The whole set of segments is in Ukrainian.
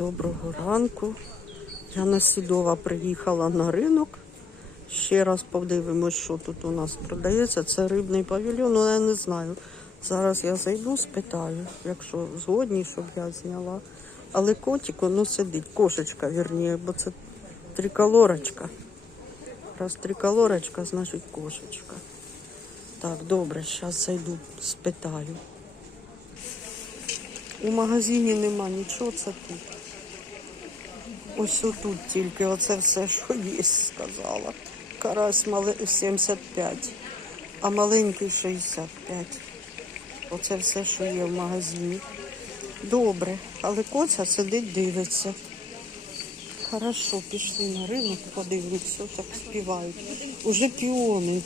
Доброго ранку. Яна Сідова приїхала на ринок. Ще раз подивимось, що тут у нас продається. Це рибний павільйон, але я не знаю. Зараз я зайду, спитаю, якщо згодні, щоб я зняла. Але котик, воно сидить, кошечка, вірніше, бо це триколорочка. Раз триколорочка, значить кошечка. Так, добре, зараз зайду, спитаю. У магазині нема нічого, це тут. Ось отут тільки оце все, що є, сказала. Карась мали 75, а маленький 65. Оце все, що є в магазині. Добре, але коця сидить, дивиться. Хорошо, пішли на ринок, подивимося, так співають. Уже піони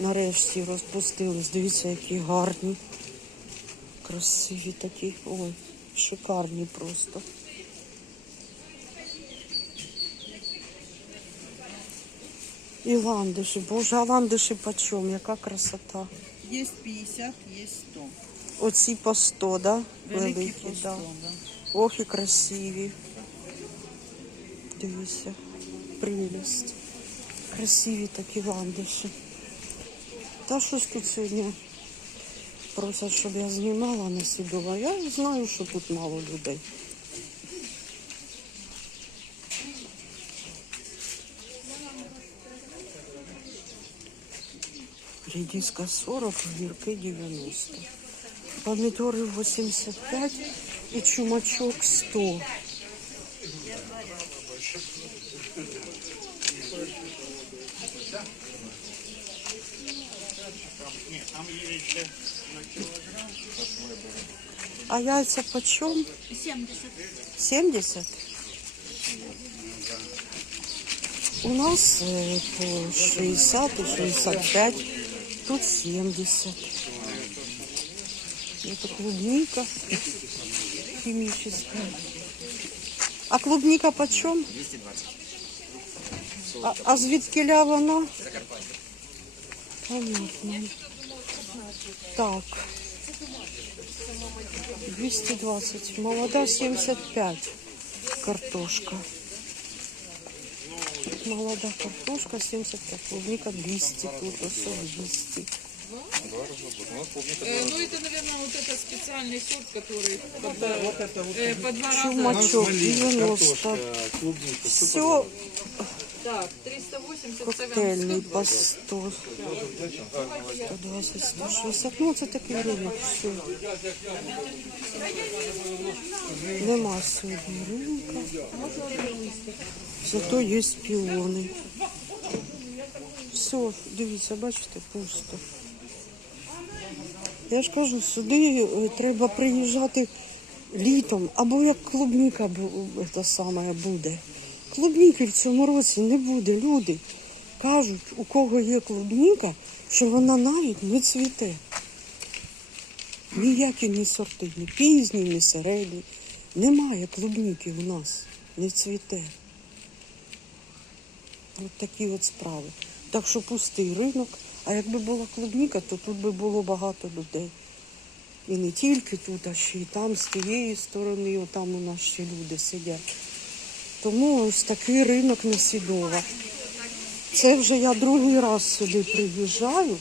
нарешті розпустились. Дивіться, які гарні. Красиві такі. Ой, шикарні просто. І ландиші. Боже, а ландиші почем? Яка красота. Есть 50, есть 100. Оці по 100, да? Великий Великі, по 100, да. да. Ох і красиві. Дивіться, прелість. Красиві такі ландиші. Та щось тут сьогодні просять, щоб я знімала на сідова. Я знаю, що тут мало людей. Редиска 40, огірки 90. Помідори 85 і чумачок 100. А яйця почем? 70. 70? У нас э, по 60 и 65, тут 70. Это клубника химическая. А клубника почем? 220. А, а звідкиля вона? Понятно. Так. 220. Молода 75. Картошка. Молода картошка 75. Клубника 200. Тут все 200. Э, Ну, это, наверное, вот это специальный сорт, который под, э, по два раза. Чумачок 90. Все Так, 380 коктейльний по 100. 120, 160. Ну, це такий ринок. Все. Нема сьогодні ринка. Зато є піони. Все, дивіться, бачите, пусто. Я ж кажу, сюди е, треба приїжджати літом, або як клубніка це саме буде. Клубніки в цьому році не буде. Люди кажуть, у кого є клубніка, що вона навіть не цвіте. Ніякі ні сорти, ні пізні, ні середні. Немає клубніки у нас, не цвіте. От такі от справи. Так що пустий ринок. А якби була клубніка, то тут би було багато людей. І не тільки тут, а ще й там, з тієї сторони, отам у нас ще люди сидять. Тому ось такий ринок Несідова. Це вже я другий раз сюди приїжджаю.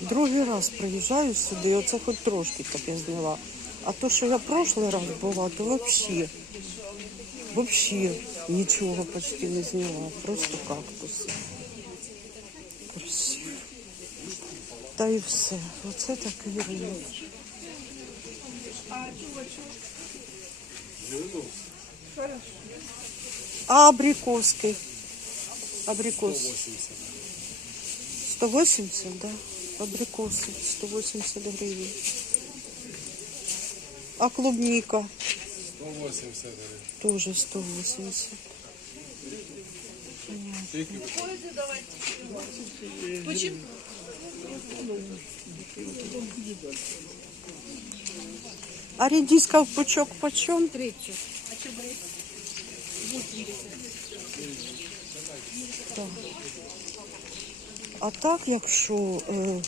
Другий раз приїжджаю сюди, оце хоч трошки так я зняла. А то, що я прошлий раз була, то взагалі. Вообще нічого почти не зняла, просто кактуси. Красиво. Та і все. Оце такий ринок. А абрикоски? Абрикос. 180, да? Абрикоси 180 гривень. А клубника? 180 гривень. Тоже 180. Почему? А редиска в пучок почем? 30. Так. А так, якщо е,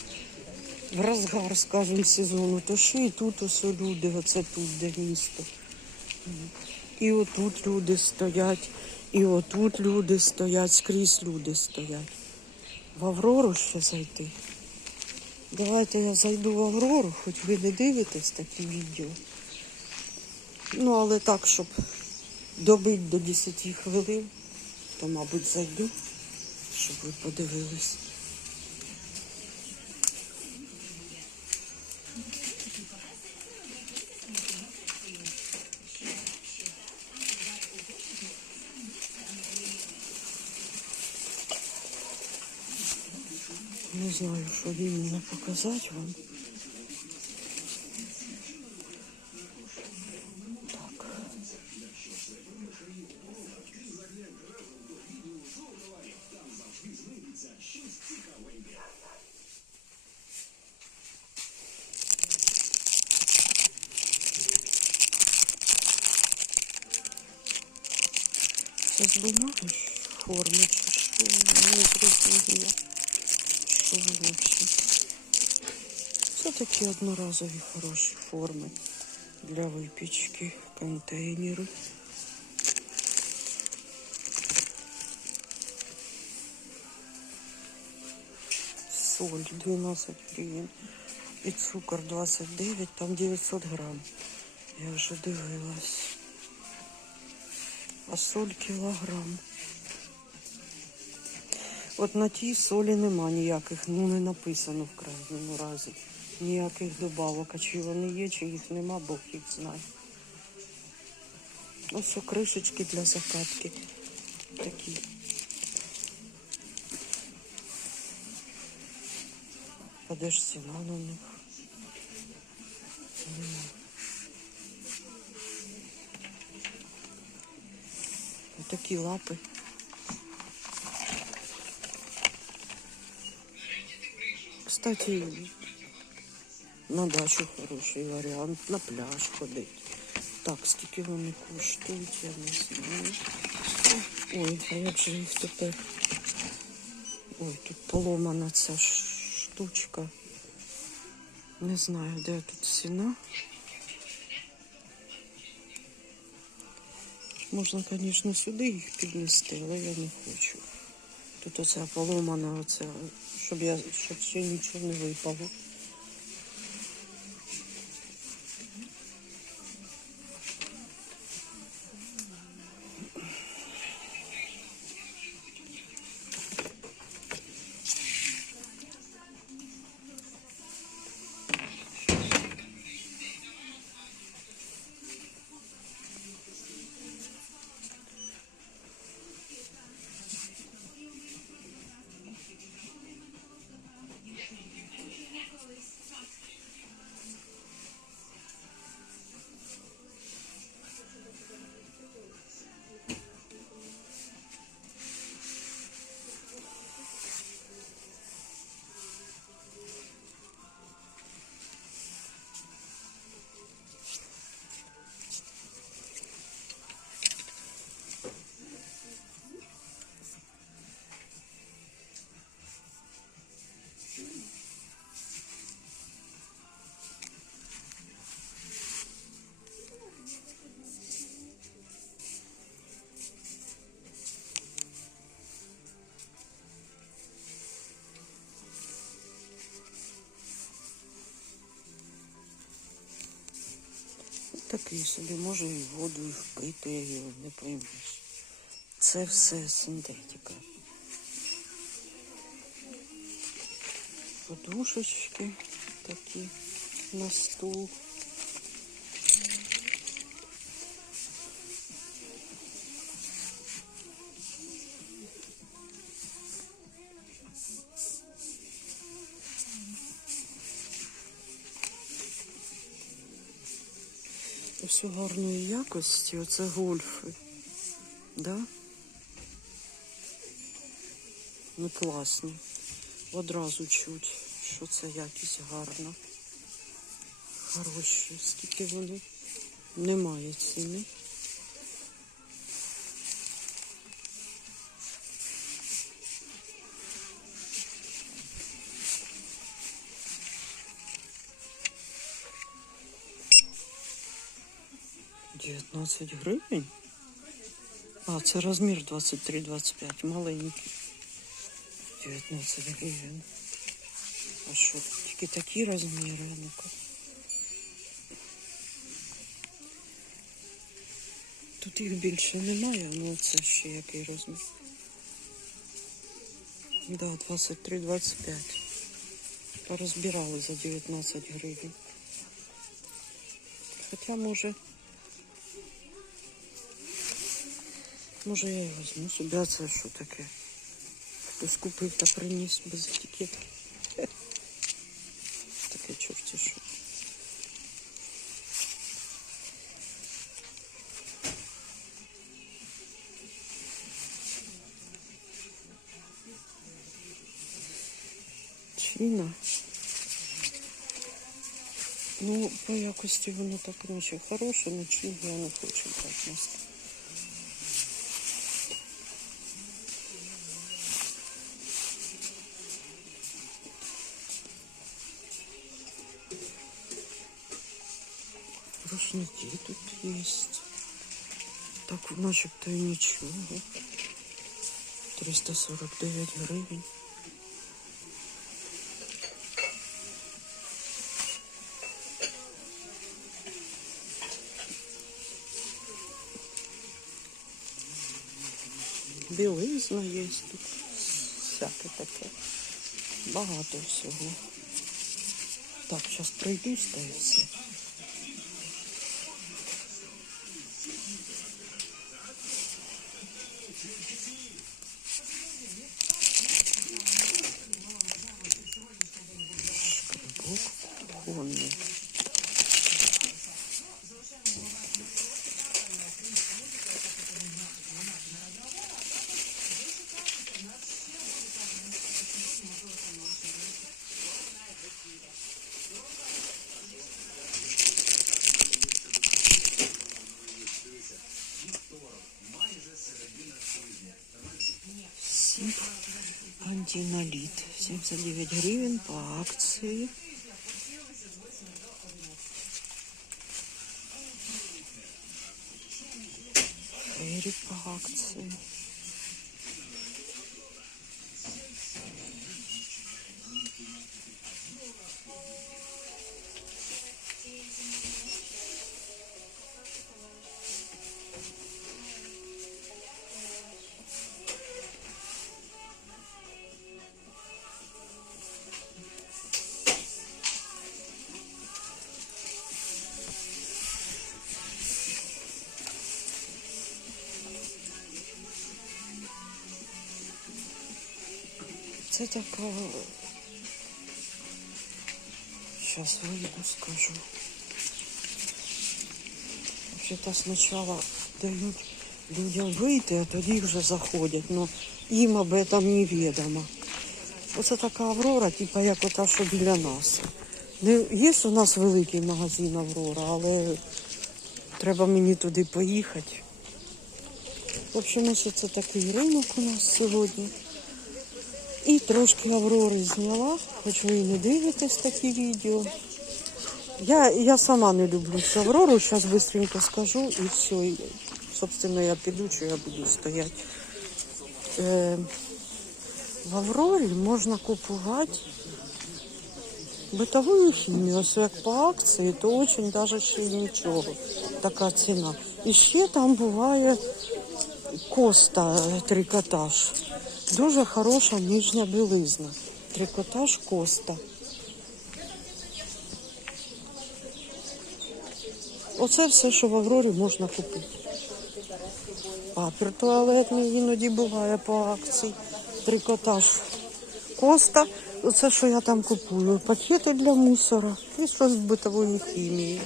в розгар, скажімо, сезону, то ще і тут ось люди, оце тут, де місто. І отут люди стоять, і отут люди стоять, скрізь люди стоять. В Аврору ще зайти. Давайте я зайду в Аврору, хоч ви не дивитесь такі відео. Ну, але так, щоб добити до 10 хвилин, то, мабуть, зайду, щоб ви подивились. Не знаю, що іменно показати вам. Так. Це з бумаги ж форми чи ви? Це такі одноразові хороші форми для випічки контейнери. Соль 12 гривень і цукор 29, там 900 грам. Я вже дивилась. А соль кілограм. От на тій солі нема ніяких, ну не написано в крайньому разі. Ніяких добавок. А чи вони є, чи їх нема, Бог їх знає. Ось кришечки для закатки. Такі. А де ж ціна на них? Нема. Такі лапи. Кстати, на дачу хороший варіант, на пляж ходить. Так, скільки вони коштують, я не знаю. Ой, а як же їх тепер? Ой, тут поломана ця штучка. Не знаю, де тут ціна. Можна, звісно, сюди їх піднести, але я не хочу. Тут оця поломана, оця, щоб я щоб ще нічого не випало. Такий собі, можу і воду і впити, і не поймеш. Це все синтетика. Подушечки такі на стул. Все гарної якості, оце гольфи. Да? Ну класні. Одразу чуть, що це якість гарна. Хороші. Скільки вони? Немає ціни. 19 гривень. А, це розмір 23-25, маленький. 19 гривень. А що, тільки такі розміри, ну-ка. Тут їх більше немає, ну це ще який розмір. Да, 23-25. Порозбирали за 19 гривень. Хоча може. Може я і візьму собі, а це що таке? Хтось купив та приніс без етикетки. Таке чорті що. Чина. Ну, по якості воно так наче хороше, але чим я не хочу так нас. Рушники тут есть. Так, начебто і нічого. 349 гривень. Білизна є тут. Всяке таке. Багато всього. Так, зараз пройдусь та і все. Антиналит. 79 гривен по акции. Фейри по акции. Це така. Сейчас выйду, скажу. Вообще-то сначала людям вийти, а тоді вже заходять. Ну, їм об этом невідомо. Оце така Аврора, типа як ота, що біля нас. Не, є у нас великий магазин Аврора, але треба мені туди поїхати. В общем, ось це такий ринок у нас сьогодні. І трошки Аврори зняла, хоч ви і не дивитесь такі відео. Я, я сама не люблю цю Аврору, зараз швидко скажу і все. І, собственно, я піду, що я буду стояти. Е, в Аврорі можна купувати битову хімію, ось як по акції, то очень даже ще нічого. Така ціна. І ще там буває коста е, трикотаж. Дуже хороша ніжня білизна. Трикотаж коста. Оце все, що в Аврорі можна купити. Папір туалетний іноді буває по акції. Трикотаж коста. Оце, що я там купую. Пакети для мусора і щось з битової хімії.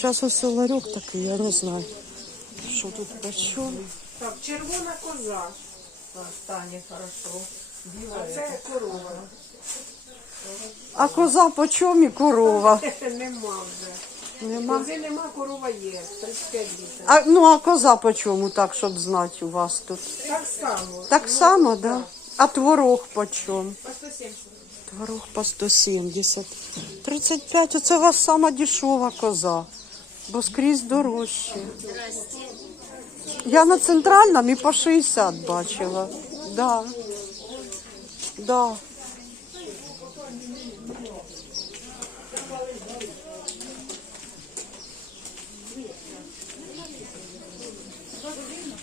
Зараз ось ларьок такий, я не знаю, що тут почем. Так, червона коза. Стане хорошо. А це корова. А коза по чому і корова? Нема вже. Нема. Кози нема, корова є. 35 літрів. А, ну а коза по чому, так, щоб знати у вас тут? Так само. Так само, да? А творог по чому? По 170. Творог по 170. 35, оце у вас сама дешева коза. Бо скрізь дорожче. Я на центральному і по 60 бачила. Да. Да.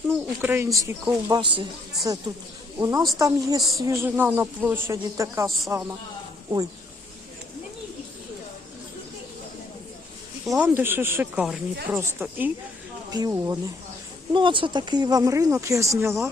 Ну, українські ковбаси, це тут. У нас там є свіжина на площаді така сама. Ой. Ландиші шикарні просто і піони. Ну, оце такий вам ринок я зняла.